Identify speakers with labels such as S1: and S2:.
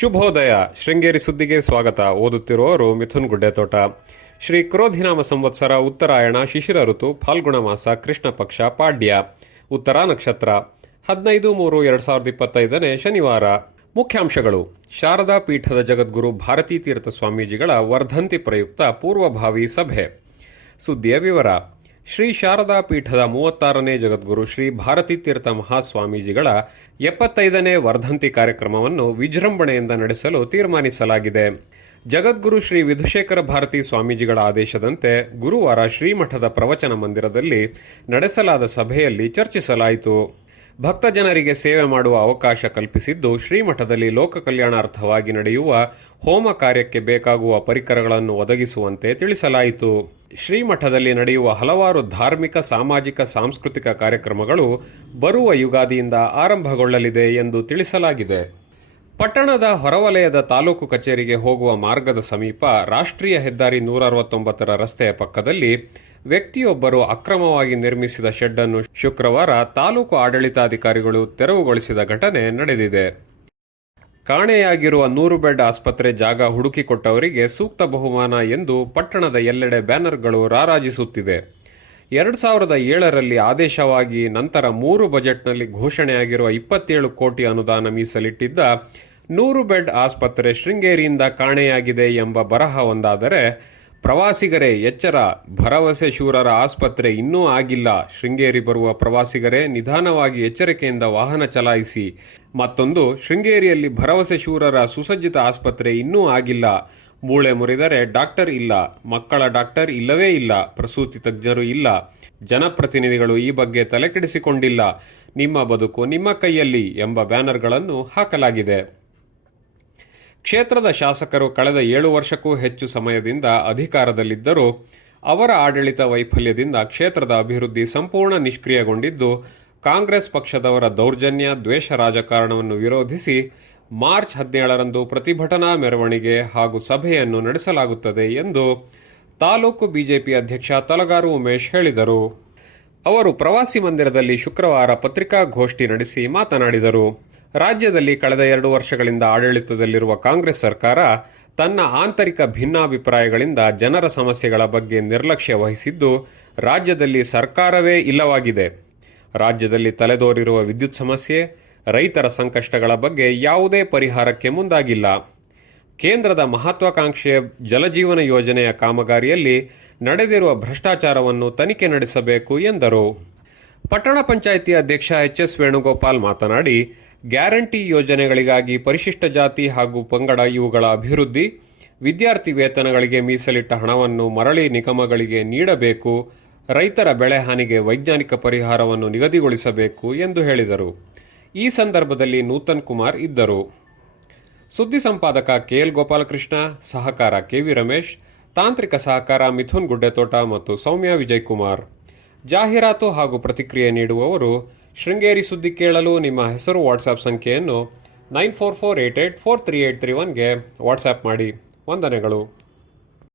S1: ಶುಭೋದಯ. ಶೃಂಗೇರಿ ಸುದ್ದಿಗೆ ಸ್ವಾಗತ. ಓದುತ್ತಿರುವವರು ಮಿಥುನ್ ಗುಡ್ಡೆತೋಟ. ಶ್ರೀ ಕ್ರೋಧಿನಾಮ ಸಂವತ್ಸರ ಉತ್ತರಾಯಣ ಶಿಶಿರ ಋತು, ಫಾಲ್ಗುಣ ಮಾಸ, ಕೃಷ್ಣ ಪಕ್ಷ, ಪಾಡ್ಯ. ಉತ್ತರ ನಕ್ಷತ್ರ. ಹದಿನೈದು ಮೂರು ಎರಡು ಸಾವಿರದ ಇಪ್ಪತ್ತೈದನೇ ಶನಿವಾರ. ಮುಖ್ಯಾಂಶಗಳು. ಶಾರದಾ ಪೀಠದ ಜಗದ್ಗುರು ಭಾರತೀ ತೀರ್ಥ ಸ್ವಾಮೀಜಿಗಳ ವರ್ಧಂತಿ ಪ್ರಯುಕ್ತ ಪೂರ್ವಭಾವಿ ಸಭೆ. ಸುದ್ದಿಯ ವಿವರ. ಶ್ರೀ ಶಾರದಾ ಪೀಠದ ಮೂವತ್ತಾರನೇ ಜಗದ್ಗುರು ಶ್ರೀ ಭಾರತೀ ತೀರ್ಥ ಮಹಾಸ್ವಾಮೀಜಿಗಳ ಎಪ್ಪತ್ತೈದನೇ ವರ್ಧಂತಿ ಕಾರ್ಯಕ್ರಮವನ್ನು ವಿಜೃಂಭಣೆಯಿಂದ ನಡೆಸಲು ತೀರ್ಮಾನಿಸಲಾಗಿದೆ. ಜಗದ್ಗುರು ಶ್ರೀ ವಿಧುಶೇಖರ ಭಾರತಿ ಸ್ವಾಮೀಜಿಗಳ ಆದೇಶದಂತೆ ಗುರುವಾರ ಶ್ರೀಮಠದ ಪ್ರವಚನ ಮಂದಿರದಲ್ಲಿ ನಡೆಸಲಾದ ಸಭೆಯಲ್ಲಿ ಚರ್ಚಿಸಲಾಯಿತು. ಭಕ್ತ ಜನರಿಗೆ ಸೇವೆ ಮಾಡುವ ಅವಕಾಶ ಕಲ್ಪಿಸಿದ್ದು ಶ್ರೀಮಠದಲ್ಲಿ ಲೋಕ ಕಲ್ಯಾಣಾರ್ಥವಾಗಿ ನಡೆಯುವ ಹೋಮ ಕಾರ್ಯಕ್ಕೆ ಬೇಕಾಗುವ ಪರಿಕರಗಳನ್ನು ಒದಗಿಸುವಂತೆ ತಿಳಿಸಲಾಯಿತು. ಶ್ರೀಮಠದಲ್ಲಿ ನಡೆಯುವ ಹಲವಾರು ಧಾರ್ಮಿಕ, ಸಾಮಾಜಿಕ, ಸಾಂಸ್ಕೃತಿಕ ಕಾರ್ಯಕ್ರಮಗಳು ಬರುವ ಯುಗಾದಿಯಿಂದ ಆರಂಭಗೊಳ್ಳಲಿದೆ ಎಂದು ತಿಳಿಸಲಾಗಿದೆ. ಪಟ್ಟಣದ ಹೊರವಲಯದ ತಾಲೂಕು ಕಚೇರಿಗೆ ಹೋಗುವ ಮಾರ್ಗದ ಸಮೀಪ ರಾಷ್ಟ್ರೀಯ ಹೆದ್ದಾರಿ ನೂರ ಅರವತ್ತೊಂಬತ್ತರ ರಸ್ತೆಯ ಪಕ್ಕದಲ್ಲಿ ವ್ಯಕ್ತಿಯೊಬ್ಬರು ಅಕ್ರಮವಾಗಿ ನಿರ್ಮಿಸಿದ ಶೆಡ್ಡನ್ನು ಶುಕ್ರವಾರ ತಾಲೂಕು ಆಡಳಿತಾಧಿಕಾರಿಗಳು ತೆರವುಗೊಳಿಸಿದ ಘಟನೆ ನಡೆದಿದೆ. ಕಾಣೆಯಾಗಿರುವ ನೂರು ಬೆಡ್ ಆಸ್ಪತ್ರೆ ಜಾಗ ಹುಡುಕಿಕೊಟ್ಟವರಿಗೆ ಸೂಕ್ತ ಬಹುಮಾನ ಎಂದು ಪಟ್ಟಣದ ಎಲ್ಲೆಡೆ ಬ್ಯಾನರ್ಗಳು ರಾರಾಜಿಸುತ್ತಿದೆ ಎರಡು ಸಾವಿರದ ಏಳರಲ್ಲಿ ಆದೇಶವಾಗಿ ನಂತರ ಮೂರು ಬಜೆಟ್ನಲ್ಲಿ ಘೋಷಣೆಯಾಗಿರುವ ಇಪ್ಪತ್ತೇಳು ಕೋಟಿ ಅನುದಾನ ಮೀಸಲಿಟ್ಟಿದ್ದ ನೂರು ಬೆಡ್ ಆಸ್ಪತ್ರೆ ಶೃಂಗೇರಿಯಿಂದ ಕಾಣೆಯಾಗಿದೆ ಎಂಬ ಬರಹ ಒಂದಾದರೆ ಪ್ರವಾಸಿಗರೇ, ಎಚ್ಚರ. ಭರವಸೆ ಶೂರರ ಆಸ್ಪತ್ರೆ ಇನ್ನೂ ಆಗಿಲ್ಲ. ಶೃಂಗೇರಿ ಬರುವ ಪ್ರವಾಸಿಗರೇ, ನಿಧಾನವಾಗಿ ಎಚ್ಚರಿಕೆಯಿಂದ ವಾಹನ ಚಲಾಯಿಸಿ. ಮತ್ತೊಂದು, ಶೃಂಗೇರಿಯಲ್ಲಿ ಭರವಸೆ ಶೂರರ ಸುಸಜ್ಜಿತ ಆಸ್ಪತ್ರೆ ಇನ್ನೂ ಆಗಿಲ್ಲ. ಮೂಳೆ ಮುರಿದರೆ ಡಾಕ್ಟರ್ ಇಲ್ಲ. ಮಕ್ಕಳ ಡಾಕ್ಟರ್ ಇಲ್ಲವೇ ಇಲ್ಲ. ಪ್ರಸೂತಿ ತಜ್ಞರು ಇಲ್ಲ. ಜನಪ್ರತಿನಿಧಿಗಳು ಈ ಬಗ್ಗೆ ತಲೆಕೆಡಿಸಿಕೊಂಡಿಲ್ಲ. ನಿಮ್ಮ ಬದುಕು ನಿಮ್ಮ ಕೈಯಲ್ಲಿ ಎಂಬ ಬ್ಯಾನರ್ಗಳನ್ನು ಹಾಕಲಾಗಿದೆ. ಕ್ಷೇತ್ರದ ಶಾಸಕರು ಕಳೆದ ಏಳು ವರ್ಷಕ್ಕೂ ಹೆಚ್ಚು ಸಮಯದಿಂದ ಅಧಿಕಾರದಲ್ಲಿದ್ದರೂ ಅವರ ಆಡಳಿತ ವೈಫಲ್ಯದಿಂದ ಕ್ಷೇತ್ರದ ಅಭಿವೃದ್ಧಿ ಸಂಪೂರ್ಣ ನಿಷ್ಕ್ರಿಯಗೊಂಡಿದ್ದು, ಕಾಂಗ್ರೆಸ್ ಪಕ್ಷದವರ ದೌರ್ಜನ್ಯ, ದ್ವೇಷ ರಾಜಕಾರಣವನ್ನು ವಿರೋಧಿಸಿ ಮಾರ್ಚ್ ಹದಿನೇಳರಂದು ಪ್ರತಿಭಟನಾ ಮೆರವಣಿಗೆ ಹಾಗೂ ಸಭೆಯನ್ನು ನಡೆಸಲಾಗುತ್ತದೆ ಎಂದು ತಾಲೂಕು ಬಿಜೆಪಿ ಅಧ್ಯಕ್ಷ ತಲಗಾರು ಉಮೇಶ್ ಹೇಳಿದರು. ಅವರು ಪ್ರವಾಸಿ ಮಂದಿರದಲ್ಲಿ ಶುಕ್ರವಾರ ಪತ್ರಿಕಾಗೋಷ್ಠಿ ನಡೆಸಿ ಮಾತನಾಡಿದರು. ರಾಜ್ಯದಲ್ಲಿ ಕಳೆದ ಎರಡು ವರ್ಷಗಳಿಂದ ಆಡಳಿತದಲ್ಲಿರುವ ಕಾಂಗ್ರೆಸ್ ಸರ್ಕಾರ ತನ್ನ ಆಂತರಿಕ ಭಿನ್ನಾಭಿಪ್ರಾಯಗಳಿಂದ ಜನರ ಸಮಸ್ಯೆಗಳ ಬಗ್ಗೆ ನಿರ್ಲಕ್ಷ್ಯ ವಹಿಸಿದ್ದು, ರಾಜ್ಯದಲ್ಲಿ ಸರ್ಕಾರವೇ ಇಲ್ಲವಾಗಿದೆ. ರಾಜ್ಯದಲ್ಲಿ ತಲೆದೋರಿರುವ ವಿದ್ಯುತ್ ಸಮಸ್ಯೆ, ರೈತರ ಸಂಕಷ್ಟಗಳ ಬಗ್ಗೆ ಯಾವುದೇ ಪರಿಹಾರಕ್ಕೆ ಮುಂದಾಗಿಲ್ಲ. ಕೇಂದ್ರದ ಮಹತ್ವಾಕಾಂಕ್ಷೆಯ ಜಲಜೀವನ ಯೋಜನೆಯ ಕಾಮಗಾರಿಯಲ್ಲಿ ನಡೆದಿರುವ ಭ್ರಷ್ಟಾಚಾರವನ್ನು ತನಿಖೆ ನಡೆಸಬೇಕು ಎಂದರು. ಪಟ್ಟಣ ಪಂಚಾಯಿತಿ ಅಧ್ಯಕ್ಷ ಎಚ್ ಎಸ್ ವೇಣುಗೋಪಾಲ್ ಮಾತನಾಡಿ ಗ್ಯಾರಂಟಿ ಯೋಜನೆಗಳಿಗಾಗಿ ಪರಿಶಿಷ್ಟ ಜಾತಿ ಹಾಗೂ ಪಂಗಡ ಇವುಗಳ ಅಭಿವೃದ್ಧಿ, ವಿದ್ಯಾರ್ಥಿ ವೇತನಗಳಿಗೆ ಮೀಸಲಿಟ್ಟ ಹಣವನ್ನು ಮರಳಿ ನಿಗಮಗಳಿಗೆ ನೀಡಬೇಕು, ರೈತರ ಬೆಳೆ ಹಾನಿಗೆ ವೈಜ್ಞಾನಿಕ ಪರಿಹಾರವನ್ನು ನಿಗದಿಗೊಳಿಸಬೇಕು ಎಂದು ಹೇಳಿದರು. ಈ ಸಂದರ್ಭದಲ್ಲಿ ನೂತನ್ ಕುಮಾರ್ ಇದ್ದರು. ಸುದ್ದಿ ಸಂಪಾದಕ ಕೆಎಲ್ ಗೋಪಾಲಕೃಷ್ಣ, ಸಹಕಾರ ಕೆವಿ ರಮೇಶ್, ತಾಂತ್ರಿಕ ಸಹಕಾರ ಮಿಥುನ್ ಗುಡ್ಡೆತೋಟ ಮತ್ತು ಸೌಮ್ಯ ವಿಜಯ್ ಕುಮಾರ್. ಜಾಹೀರಾತು ಹಾಗೂ ಪ್ರತಿಕ್ರಿಯೆ ನೀಡುವವರು ಶೃಂಗೇರಿ ಸುದ್ದಿ ಕೇಳಲು ನಿಮ್ಮ ಹೆಸರು ವಾಟ್ಸಾಪ್ ಸಂಖ್ಯೆಯನ್ನು nine four four eight eight four three eight three ಒನ್ಗೆ WhatsApp ಮಾಡಿ. ವಂದನೆಗಳು.